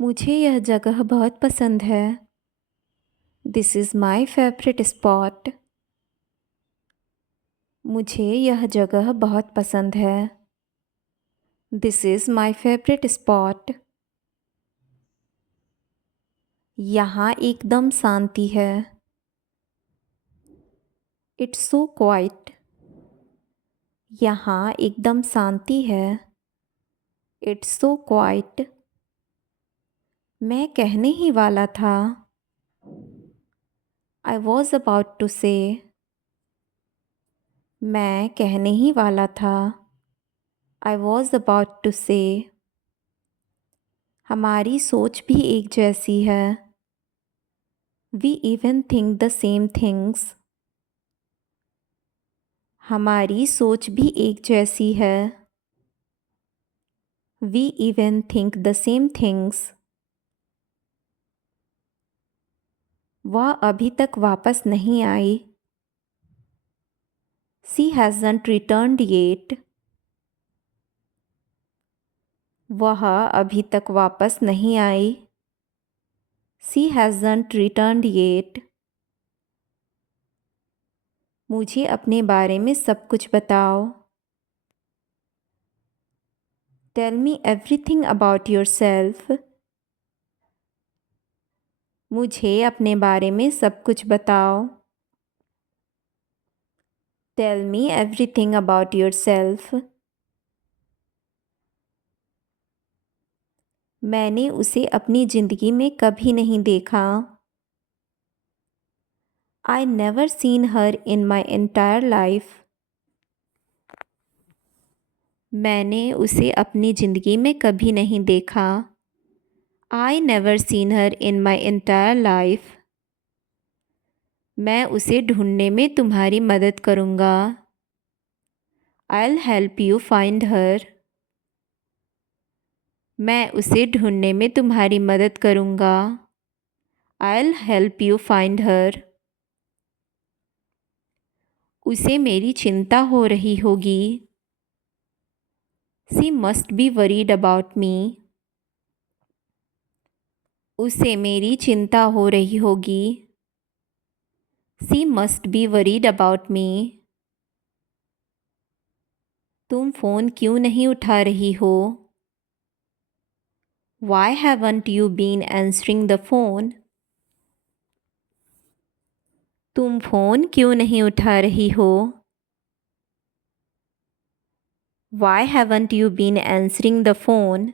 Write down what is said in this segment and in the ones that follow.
मुझे यह जगह बहुत पसंद है। This is my favourite spot. मुझे यह जगह बहुत पसंद है। This is my favourite spot. यहाँ एकदम शांति है। It's so quite. यहाँ एकदम शांति है। It's so quite. मैं कहने ही वाला था। आई वॉज अबाउट टू से। मैं कहने ही वाला था। आई वॉज अबाउट टू से। हमारी सोच भी एक जैसी है। We even think the same things. हमारी सोच भी एक जैसी है। We even think the same things. वह अभी तक वापस नहीं आई। She hasn't returned yet. वह अभी तक वापस नहीं आई। She hasn't returned yet. मुझे अपने बारे में सब कुछ बताओ। Tell me everything about yourself. मुझे अपने बारे में सब कुछ बताओ। Tell me everything about yourself. मैंने उसे अपनी ज़िंदगी में कभी नहीं देखा। I never seen her in my entire life. मैंने उसे अपनी ज़िंदगी में कभी नहीं देखा। I never seen her in my entire life. मैं उसे ढूंढने में तुम्हारी मदद करूँगा। I'll help you find her. मैं उसे ढूंढने में तुम्हारी मदद करूँगा। I'll help you find her. उसे मेरी चिंता हो रही होगी। She must be worried about me। उसे मेरी चिंता हो रही होगी। She must be worried about me। तुम फ़ोन क्यों नहीं उठा रही हो? Why haven't you been answering the phone? तुम फ़ोन क्यों नहीं उठा रही हो? Why haven't you been answering the phone?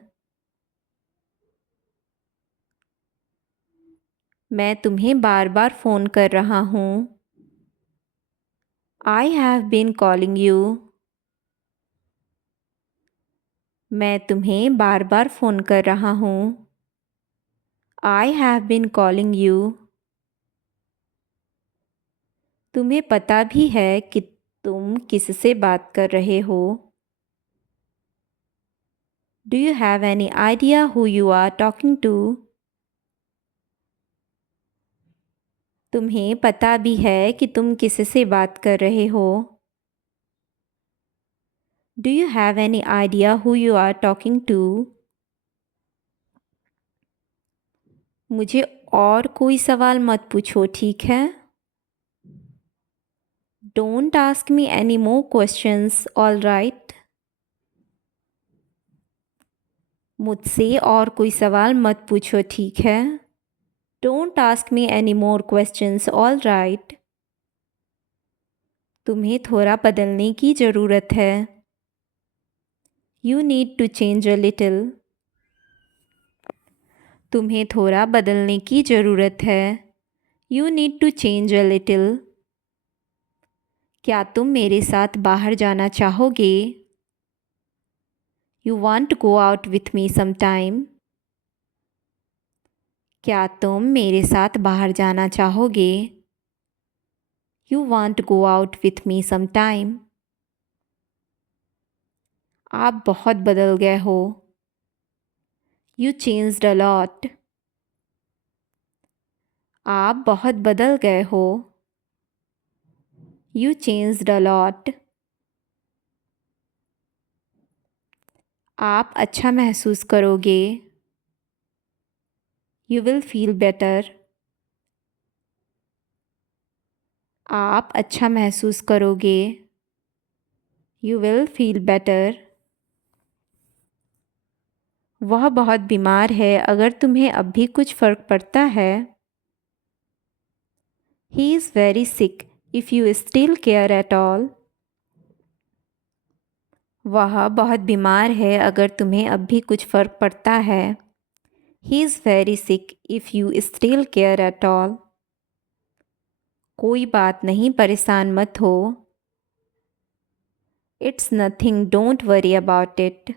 मैं तुम्हें बार बार फ़ोन कर रहा हूँ। I have been calling you। मैं तुम्हें बार बार फ़ोन कर रहा हूँ। I have been calling you। तुम्हें पता भी है कि तुम किससे बात कर रहे हो? Do you have any idea who you are talking to? तुम्हें पता भी है कि तुम किससे बात कर रहे हो? Do you have any idea who you are talking to? मुझे और कोई सवाल मत पूछो, ठीक है? Don't ask me any more questions, all right? मुझसे और कोई सवाल मत पूछो, ठीक है? Don't ask me any more questions, all right? तुम्हें थोड़ा बदलने की ज़रूरत है। You need to change a little। तुम्हें थोड़ा बदलने की ज़रूरत है। You need to change a little। क्या तुम मेरे साथ बाहर जाना चाहोगे? You want to go out with me sometime? क्या तुम मेरे साथ बाहर जाना चाहोगे? You want to go out with me sometime? आप बहुत बदल गए हो। You changed a lot। आप बहुत बदल गए हो। You changed a lot। आप अच्छा महसूस करोगे। You will feel better. आप अच्छा महसूस करोगे. You will feel better. वह बहुत बीमार है अगर तुम्हें अब भी कुछ फ़र्क पड़ता है. He is very sick if you still care at all. वह बहुत बीमार है अगर तुम्हें अब भी कुछ फ़र्क पड़ता है. He is very sick if you still care at all. कोई बात नहीं, परेशान मत हो. It's nothing, don't worry about it.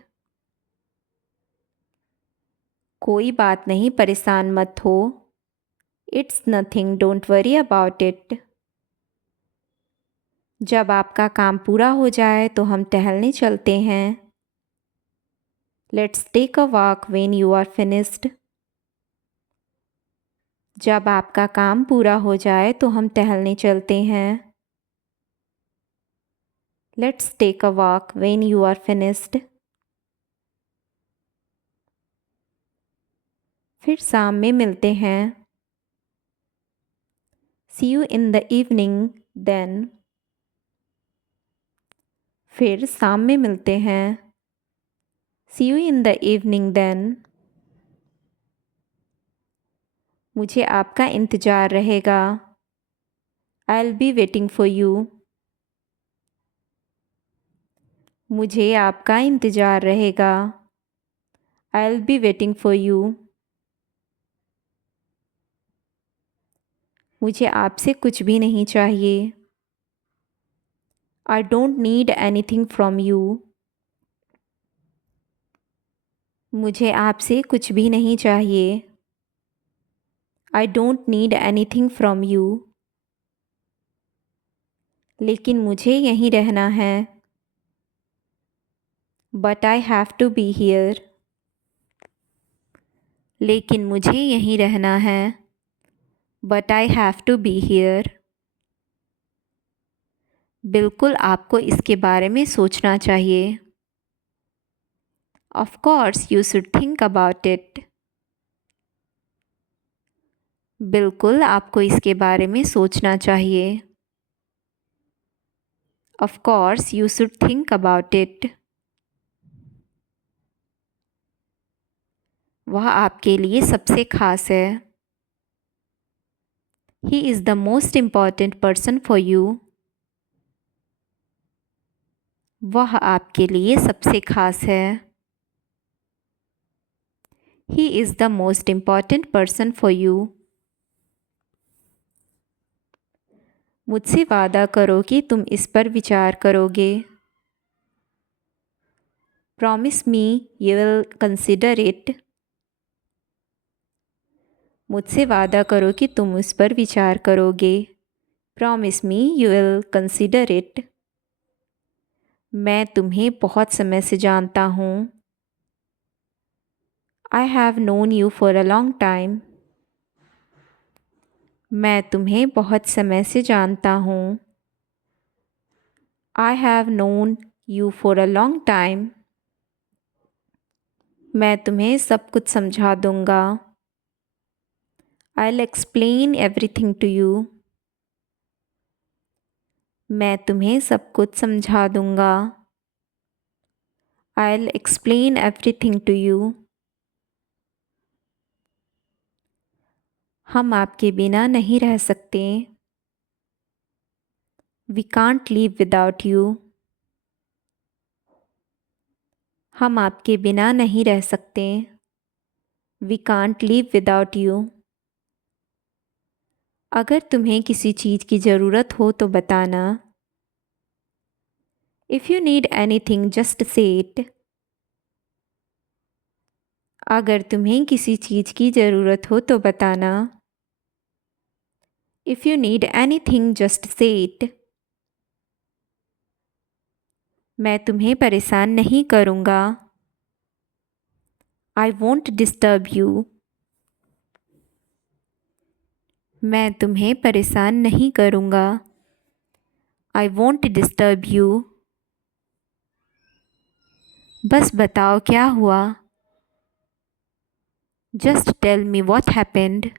कोई बात नहीं, परेशान मत हो. It's nothing, don't worry about it. जब आपका काम पूरा हो जाए तो हम टहलने चलते हैं. Let's take a walk when you are finished. जब आपका काम पूरा हो जाए तो हम टहलने चलते हैं. Let's take a walk when you are finished. फिर शाम में मिलते हैं. See you in the evening then. फिर शाम में मिलते हैं. See you in the evening then. मुझे आपका इंतज़ार रहेगा. I'll be waiting for you. मुझे आपका इंतज़ार रहेगा. I'll be waiting for you. मुझे आपसे कुछ भी नहीं चाहिए. I don't need anything from you. मुझे आपसे कुछ भी नहीं चाहिए. I don't need anything from you. लेकिन मुझे यहीं रहना है. But I have to be here. लेकिन मुझे यहीं रहना है. But I have to be here. बिल्कुल आपको इसके बारे में सोचना चाहिए. Of course you should think about it. बिल्कुल आपको इसके बारे में सोचना चाहिए. Of course you should think about it. वह आपके लिए सबसे खास है. He is the most important person for you. वह आपके लिए सबसे खास है. He is the most important person for you. मुझसे वादा करो कि तुम इस पर विचार करोगे. Promise me you will consider it. मुझसे वादा करो कि तुम इस पर विचार करोगे. Promise me you will consider it. मैं तुम्हें बहुत समय से जानता हूँ. I have known you for a long time. मैं तुम्हें बहुत समय से जानता हूँ. I have known you for a long time. मैं तुम्हें सब कुछ समझा दूँगा. I'll explain everything to you. मैं तुम्हें सब कुछ समझा दूँगा. I'll explain everything to you. हम आपके बिना नहीं रह सकते. We can't live without you. हम आपके बिना नहीं रह सकते. We can't live without you. अगर तुम्हें किसी चीज़ की ज़रूरत हो तो बताना. If you need anything, just say it. अगर तुम्हें किसी चीज़ की ज़रूरत हो तो बताना. If you need anything, just say it. मैं तुम्हें परेशान नहीं करूँगा. I won't disturb you. मैं तुम्हें परेशान नहीं करूँगा. I won't disturb you. बस बताओ क्या हुआ. Just tell me what happened.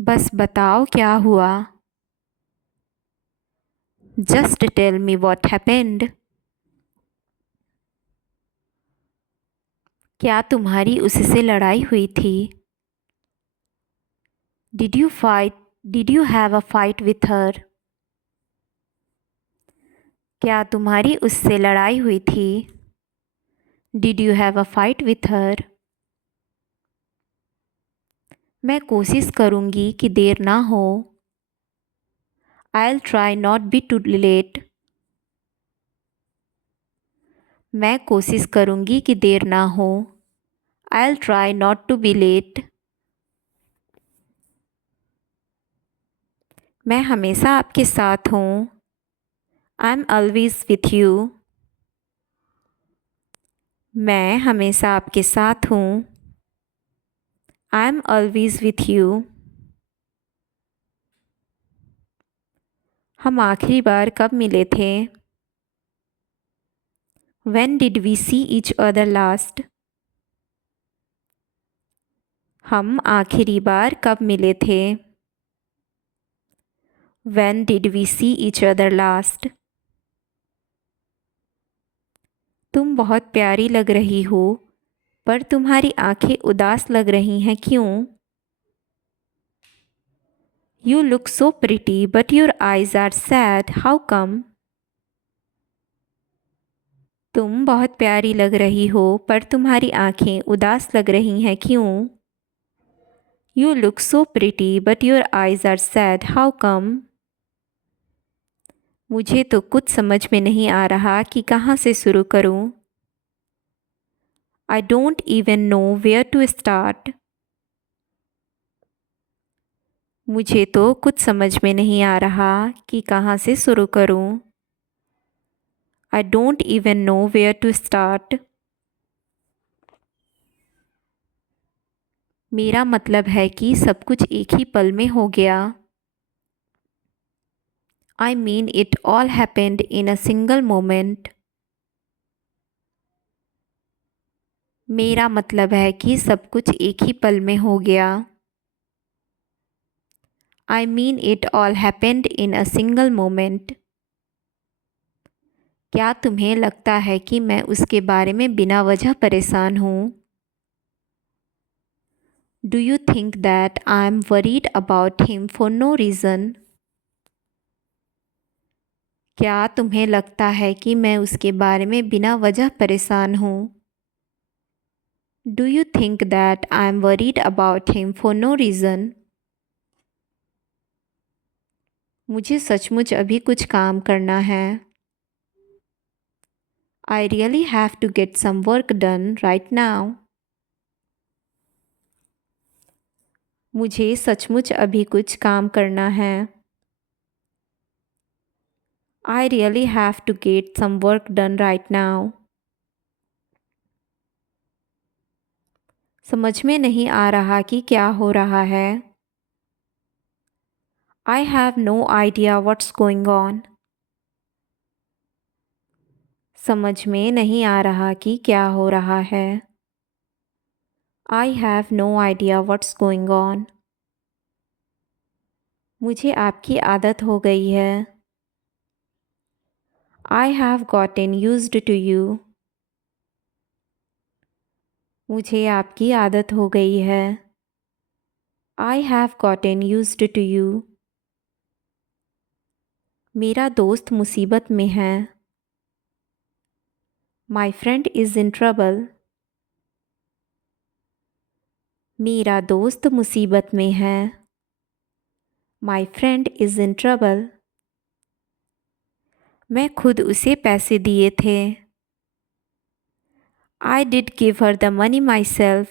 बस बताओ क्या हुआ। Just tell me what happened. क्या तुम्हारी उससे लड़ाई हुई थी? Did you have a fight with her. क्या तुम्हारी उससे लड़ाई हुई थी? Did you have a fight with her. मैं कोशिश करूँगी कि देर ना हो। I'll try not be too late। मैं कोशिश करूँगी कि देर ना हो। I'll try not to be late। मैं हमेशा आपके साथ हूँ। I'm always with you। मैं हमेशा आपके साथ हूँ। I'm always with you। हम आखिरी बार कब मिले थे? When did we see each other last। हम आखिरी बार कब मिले थे? When did we see each other last। तुम बहुत प्यारी लग रही हो, पर तुम्हारी आंखें उदास लग रही हैं, क्यों? You look so pretty but your eyes are sad, how come। तुम बहुत प्यारी लग रही हो, पर तुम्हारी आंखें उदास लग रही हैं, क्यों? You look so pretty but your eyes are sad, how come। मुझे तो कुछ समझ में नहीं आ रहा कि कहाँ से शुरू करूँ। I don't even know where to start। मुझे तो कुछ समझ में नहीं आ रहा कि कहाँ से शुरू करूँ। I don't even know where to start। मेरा मतलब है कि सब कुछ एक ही पल में हो गया। I mean it all happened in a single moment। मेरा मतलब है कि सब कुछ एक ही पल में हो गया। I mean it all happened in a single moment। क्या तुम्हें लगता है कि मैं उसके बारे में बिना वजह परेशान हूँ? Do you think that I am worried about him for no reason। क्या तुम्हें लगता है कि मैं उसके बारे में बिना वजह परेशान हूँ? Do you think that I am worried about him for no reason। मुझे सचमुच अभी कुछ काम करना है। I really have to get some work done right now। मुझे सचमुच अभी कुछ काम करना है। I really have to get some work done right now। समझ में नहीं आ रहा कि क्या हो रहा है। I have no idea what's going on। समझ में नहीं आ रहा कि क्या हो रहा है। I have no idea what's going on। मुझे आपकी आदत हो गई है। I have gotten used to you। मुझे आपकी आदत हो गई है। I have gotten used to you। मेरा दोस्त मुसीबत में है। My friend is in trouble। मेरा दोस्त मुसीबत में है। My friend is in trouble। मैं खुद उसे पैसे दिए थे। I did give her the money myself।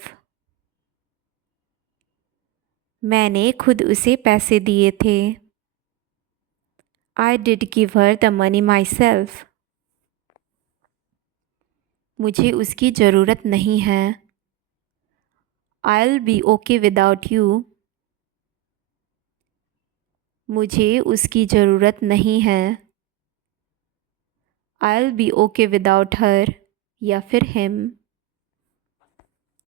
मैंने खुद उसे पैसे दिए थे। I did give her the money myself। मुझे उसकी ज़रूरत नहीं है। I'll be okay without you। मुझे उसकी ज़रूरत नहीं है। I'll be okay without her या फिर him।